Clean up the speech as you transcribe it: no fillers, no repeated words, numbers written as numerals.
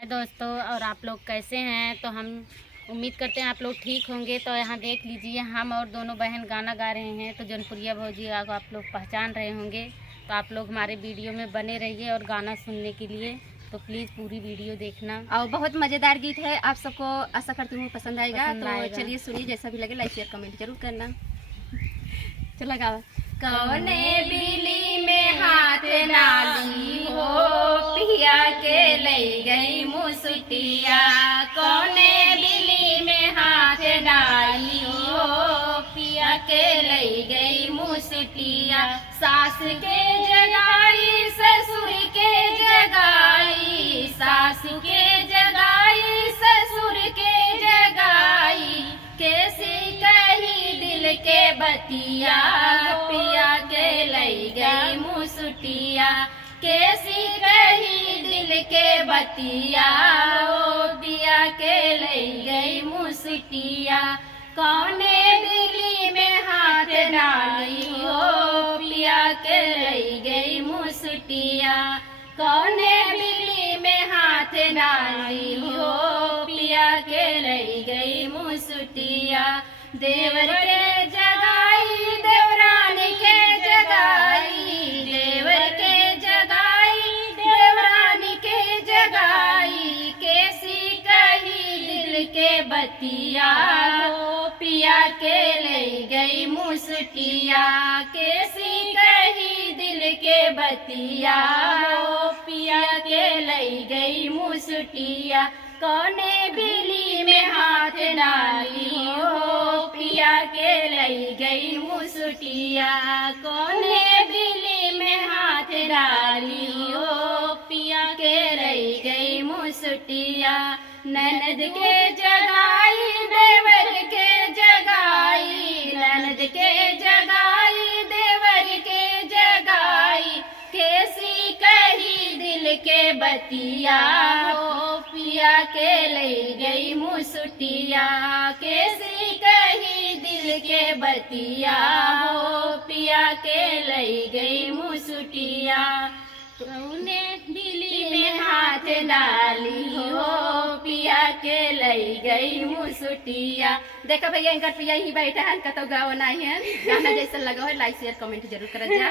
हाय दोस्तों, और आप लोग कैसे हैं। तो हम उम्मीद करते हैं आप लोग ठीक होंगे। तो यहाँ देख लीजिए, हम और दोनों बहन गाना गा रहे हैं। तो जनपुरिया भौजी को आप लोग पहचान रहे होंगे। तो आप लोग हमारे वीडियो में बने रहिए और गाना सुनने के लिए तो प्लीज़ पूरी वीडियो देखना। और बहुत मज़ेदार गीत है, आप सबको आशा करती हूँ पसंद आएगा। तो चलिए सुनिए, जैसा भी लगे लाइक शेयर कमेंट जरूर करना। चला गावा। कौने बिली में हाथ डाली हो, पिया के ले गई मुसुटिया। कौने बिली में हाथ डाली हो, पिया के ले गई मुसुटिया। सास के जगाई ससुर के जगाई, सास के जगाई ससुर के जगाई। कैसी कही दिल के बतिया, पिया के ले गई मुसुटिया। कैसी कही दिल के बतिया, ओ पिया के ले गई मुसुटिया। कौने बिली में हाथ डाली हो, पिया के ले गई मुसुटिया। कौने बिली में हाथ डाली हो, पिया के ले गई मुसुटिया। देवर के जगाई देवरानी के जगाई, देवर के जगाई देवरानी के जगाई। कैसी कही दिल के बतिया, ओ पिया के ले गई मुसुटिया। कैसी कही दिल के बतिया, ओ पिया के ले गई मुसुटिया। कौने बिली में हाथ डाली हो, पिया के ले गई मुसुटिया। कौने बिली में हाथ डाली हो, पिया के ले गई मुसुटिया। ननद के जगाई देवर के जगाई, ननद के जगाई देवर के जगाई। कैसी कही दिल के बतिया, ओ पिया के ले गई मुसुटिया। कैसी कही दिल के बतिया, हो पिया के ले गई मुसुटिया। कौने बिली में हाथ डाली हो, पिया के ले गई मुसुटिया। देखा भैया, इनका पिया ही बैठा है, कतो गाओ नहीं है। गाना जैसा लगा हो लाइक शेयर कमेंट जरूर कर जा।